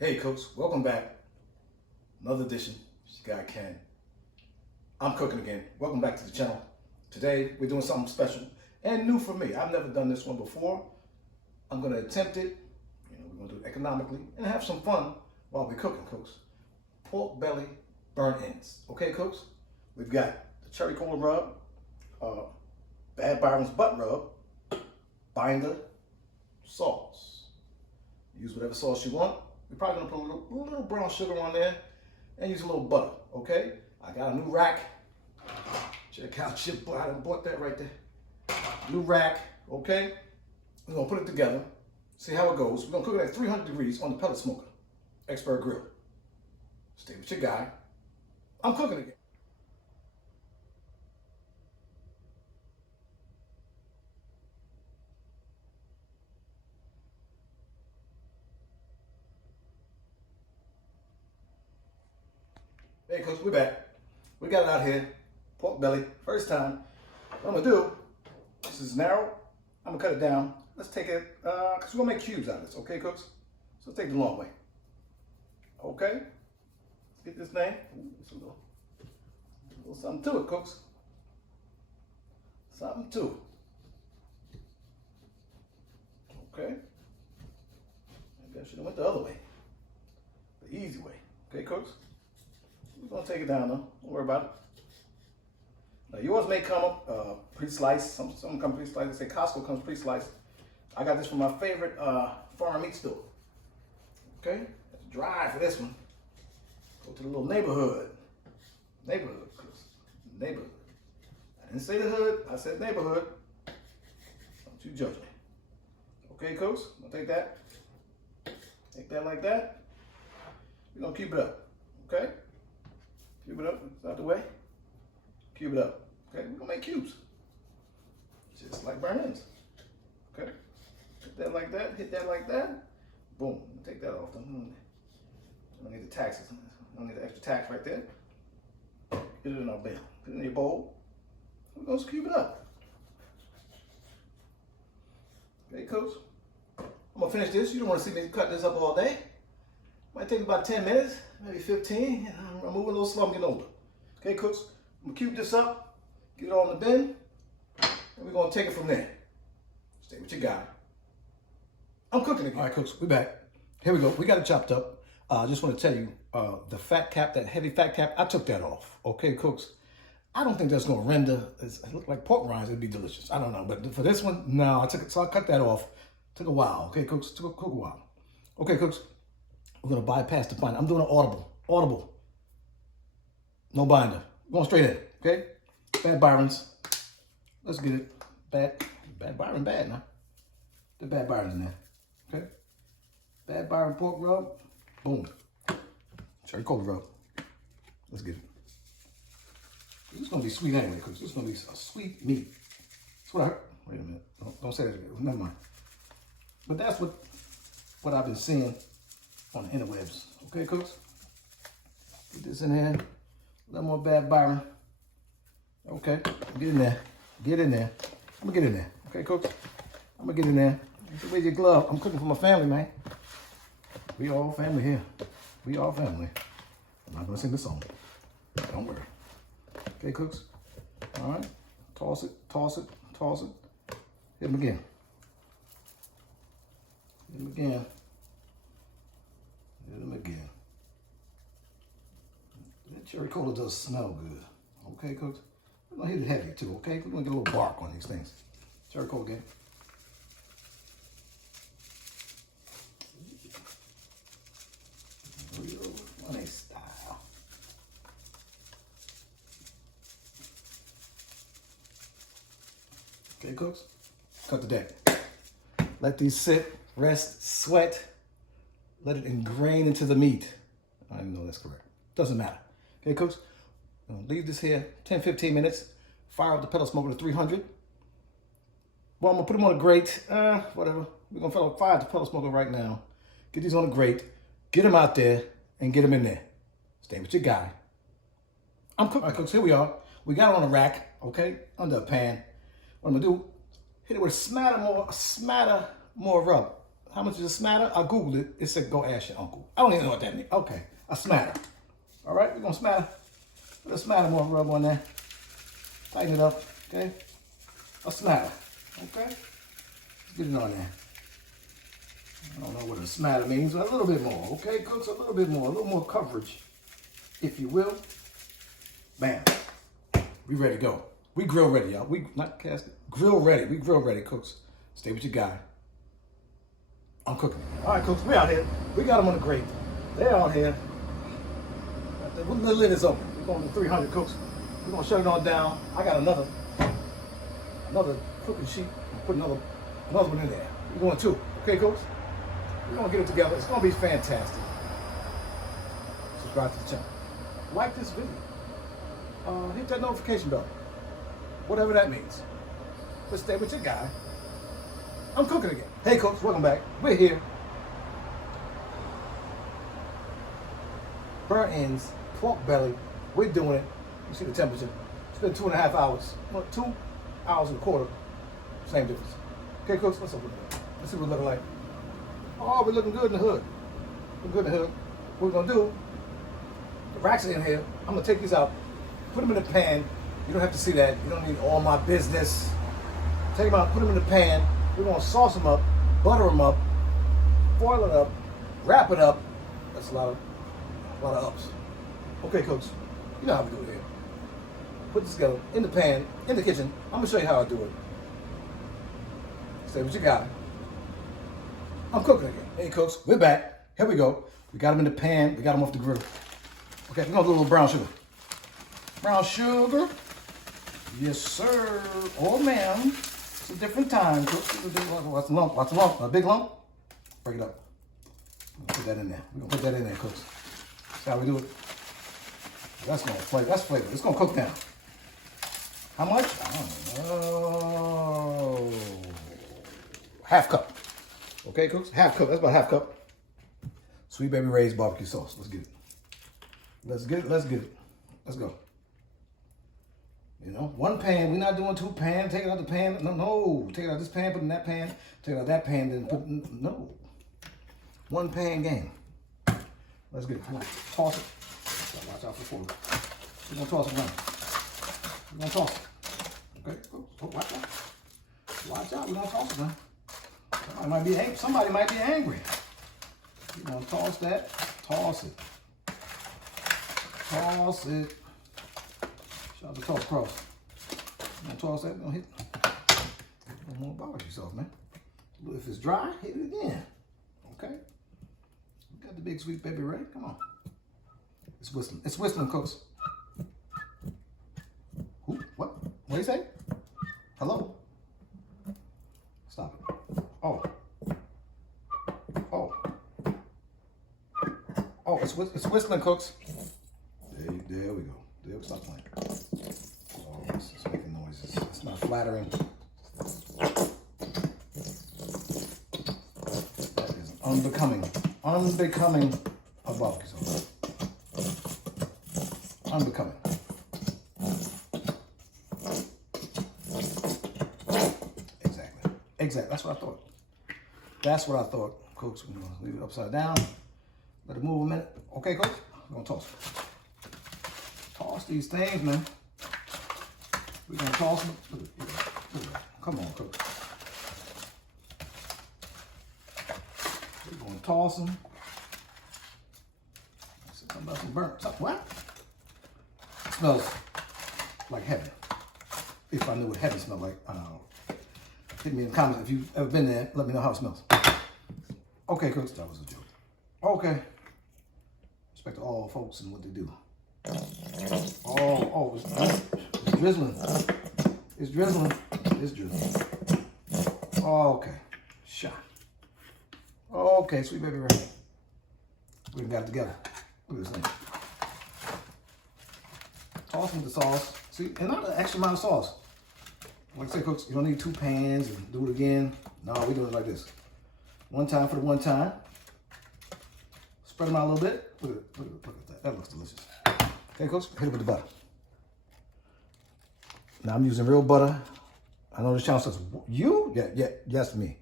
Hey Cooks, welcome back. Another edition, it's your guy Ken. I'm cooking again. Welcome back to the channel. Today we're doing something special and new for me. I've never done this one before. I'm gonna attempt it. We're gonna do it economically and have some fun while we're cooking, Cooks. Pork belly burnt ends. Okay, Cooks? We've got the cherry cola rub, Bad Byron's butt rub, binder, sauce. Use whatever sauce you want. We're probably gonna put a little brown sugar on there and use a little butter, okay? I got a new rack. Check out your butt. I bought that right there. New rack, okay? We're gonna put it together, see how it goes. We're gonna cook it at 300 degrees on the pellet smoker, expert grill. Stay with your guy. I'm cooking again. Hey, Coach, we're back. We got it out here. Pork belly, first time. What I'm gonna do, this is narrow. I'm gonna cut it down. Let's take it, because we're gonna make cubes out of this, okay, Cooks? So let's take the long way. Okay? Let's get this thing. Ooh, it's a little something to it, Cooks. Something to it. Okay? Maybe I should have went the other way. The easy way. Okay, Cooks? We're gonna take it down though. Don't worry about it. Now yours may come up pre-sliced. Some come pre-sliced. They say Costco comes pre-sliced. I got this from my favorite farm meat store. Okay, it's dry for this one. Go to the little neighborhood. Neighborhood. I didn't say the hood. I said neighborhood. Don't you judge me. Okay, Coach. I'll take that. Take that like that. We're gonna keep it up. Okay. Cube it up, it's out the way. Cube it up. Okay, we're gonna make cubes. Just like burnt ends. Okay. Hit that like that, hit that like that. Boom. Take that off. I don't need the taxes. I don't need the extra tax right there. Get it in our bin. Put it in your bowl. We're gonna cube it up. Okay, Coach. I'm gonna finish this. You don't wanna see me cut this up all day. Might take about 10 minutes, maybe 15. I'm moving a little slow, I'm getting older. Okay, Cooks, I'm gonna cube this up, get it all in the bin, and we're gonna take it from there. Stay with your guy. I'm cooking again. All right, Cooks, we're back. Here we go, we got it chopped up. I just wanna tell you, the fat cap, that heavy fat cap, I took that off. Okay, Cooks, I don't think that's gonna render, it looked like pork rinds, it'd be delicious. I don't know, but for this one, no, so I cut that off. Took a while, okay, Cooks, took a while. Okay, Cooks. We're gonna bypass the binder. I'm doing an audible. No binder. Going straight in, okay? Bad Byron's. Let's get it. Bad Byron, bad now. The Bad Byron's in there, okay? Bad Byron pork rub. Boom. Cherry cola rub. Let's get it. This is gonna be sweet anyway, because this is gonna be a sweet meat. That's what I heard. Wait a minute. Don't say that again. Never mind. But that's what I've been seeing on the interwebs. Okay, Cooks? Get this in here. A little more Bad Byron. Okay, get in there. Get in there. I'm gonna get in there. Okay, Cooks? I'm gonna get in there. Where's your glove? I'm cooking for my family, man. We all family here. We all family. I'm not gonna sing the song. Don't worry. Okay, Cooks? All right. Toss it. Hit him again. Hit him again. That cherry cola does smell good. Okay, Cooks? We're gonna hit it heavy too, okay? We're gonna get a little bark on these things. Cherry cola again. Real funny style. Okay, Cooks? Cut the deck. Let these sit, rest, sweat. Let it ingrain into the meat. I don't even know that's correct. Doesn't matter. Okay, Cooks? I'm gonna leave this here 10, 15 minutes. Fire up the pellet smoker to 300. Well, I'm gonna put them on a grate. Whatever. We're gonna fire the pellet smoker right now. Get these on a grate. Get them out there and get them in there. Stay with your guy. I'm cooking. All right, Cooks, here we are. We got it on a rack, okay? Under a pan. What I'm gonna do, hit it with a smatter more rub. How much is a smatter? I Googled it. It said go ask your uncle. I don't even know what that means. Okay, a smatter. All right, we're gonna smatter. Put a smatter more rub on there. Tighten it up, okay? A smatter, okay? Let's get it on there. I don't know what a smatter means, but a little bit more, okay, cooks? A little bit more, a little more coverage, if you will. Bam. We ready to go. We grill ready, y'all. We not casket. Grill ready. We grill ready, cooks. Stay with your guy. I'm cooking. All right, cooks, we out here. We got them on the grate. They're out here. The lid is open. We're going to 300 cooks. We're gonna shut it on down. I got another cooking sheet. I'll put another one in there. We're going 2. Okay, cooks? We're gonna get it together. It's gonna be fantastic. Subscribe to the channel. Like this video. Hit that notification bell. Whatever that means. But stay with your guy. I'm cooking again. Hey, cooks, welcome back. We're here. Burnt ends, pork belly. We're doing it. You see the temperature. It's been 2.5 hours. 2 hours and a quarter. Same difference. Okay, cooks, let's open it up. Let's see what we're looking like. Oh, we're looking good in the hood. Looking good in the hood. What we're gonna do, the racks are in here. I'm gonna take these out, put them in the pan. You don't have to see that. You don't need all my business. Take them out, put them in the pan. We're gonna sauce them up, butter them up, foil it up, wrap it up. That's a lot of ups. Okay, cooks, you know how we do it here. Put this together in the pan, in the kitchen. I'm gonna show you how I do it. Stay with your guy. I'm cooking again. Hey, cooks, we're back. Here we go. We got them in the pan. We got them off the grill. Okay, we're gonna do a little brown sugar. Brown sugar. Yes, sir. Oh, ma'am. It's a different time. What's a lump? What's a lump? A big lump? Break it up. Put that in there. We're gonna put that in there, cooks. That's how we do it. That's gonna flavor. That's flavor. It's gonna cook down. How much? I don't know. Half cup. Okay, cooks? Half cup. That's about half cup. Sweet Baby Ray's barbecue sauce. Let's get it. Let's get it. Let's get it. Let's go. You know, 1 pan. We're not doing 2 pans. Take it out the pan. No. Take it out this pan, put it in that pan. Take it out that pan, then put it. No. 1 pan game. Let's get it. Come on. Toss it. Watch out for the fork. We're going to toss it around. We're going to toss it. Okay, cool. Oh, watch out. Watch out. We're going to toss it now. Somebody might be angry. We're going to toss that. Toss it. Toss it. Shout out to Toss Cross. We're going to toss that. We're going to hit. No more barbecue sauce, man. If it's dry, hit it again. Okay? We got the big Sweet Baby Ray. Come on. It's whistling. It's whistling, cooks. Who? What? What do you say? Hello? Stop it. Oh. Oh. Oh, it's whistling, cooks. There we go. There, stop playing. Oh, it's making noises. It's not flattering. That is unbecoming. Unbecoming of barbecue sauce. Unbecoming. Exactly. Exactly. That's what I thought. That's what I thought. Cooks, we're going to leave it upside down. Let it move a minute. Okay, cooks? We're going to toss it. Toss these things, man. We're going to toss them. Look at that. Come on, cooks. We're going to toss them. Something about some burnt. What? It smells like heaven. If I knew what heaven smelled like, I don't know. Hit me in the comments if you've ever been there. Let me know how it smells. Okay, cooks, that was a joke. Okay. Respect to all folks and what they do. Oh, it's drizzling. It's drizzling. It's drizzling. Okay. Shot. Okay, Sweet Baby Ray. We got it together. Look at this thing. Toss with the sauce. See, and not an extra amount of sauce. Like I said, cooks, you don't need 2 pans and do it again. No, we do it like this. 1 time for the 1 time. Spread them out a little bit. Look at that. That looks delicious. Okay, cooks, hit it with the butter. Now I'm using real butter. I know this channel says, you? Yeah, yes, me.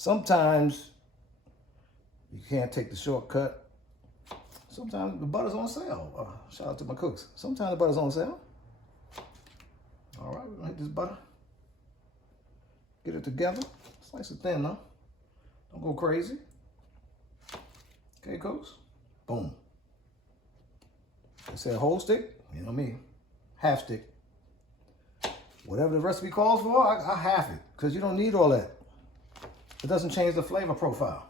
Sometimes you can't take the shortcut. Sometimes the butter's on sale. Shout out to my cooks. Sometimes the butter's on sale. All right, we're gonna hit this butter. Get it together. Slice it thin though. Don't go crazy. Okay, cooks. Boom. I said whole stick, you know me. Half stick. Whatever the recipe calls for, I half it. Because you don't need all that. It doesn't change the flavor profile.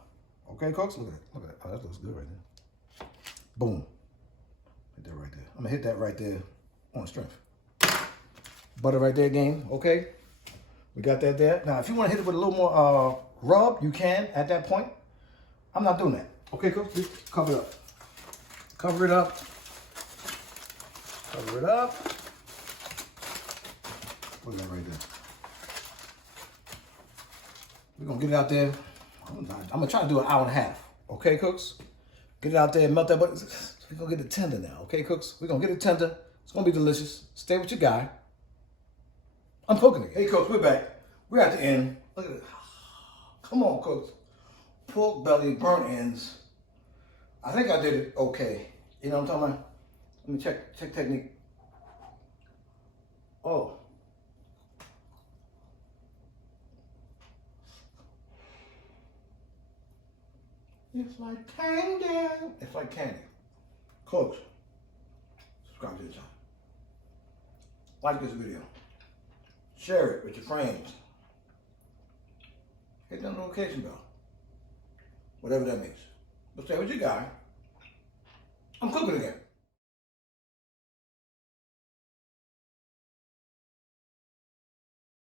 Okay, cooks? Look at it. Look at it. Oh, that looks good right there. Boom. Hit that right there. I'm going to hit that right there on strength. Butter right there, gang. Okay? We got that there. Now, if you want to hit it with a little more rub, you can at that point. I'm not doing that. Okay, cooks? Just cover it up. Cover it up. Cover it up. Look at that right there. We're going to get it out there. I'm going to try to do an hour and a half. Okay, cooks? Get it out there, melt that butter. We're going to get it tender now. Okay, cooks? We're going to get it tender. It's going to be delicious. Stay with your guy. I'm cooking it. Hey, cooks, we're back. We're at the end. Look at it. Come on, cooks. Pork belly, burnt ends. I think I did it okay. You know what I'm talking about? Let me check technique. Oh. It's like candy. It's like candy. Close. Subscribe to the channel. Like this video. Share it with your friends. Hit that notification bell. Whatever that means. But stay with your guy. I'm cooking again.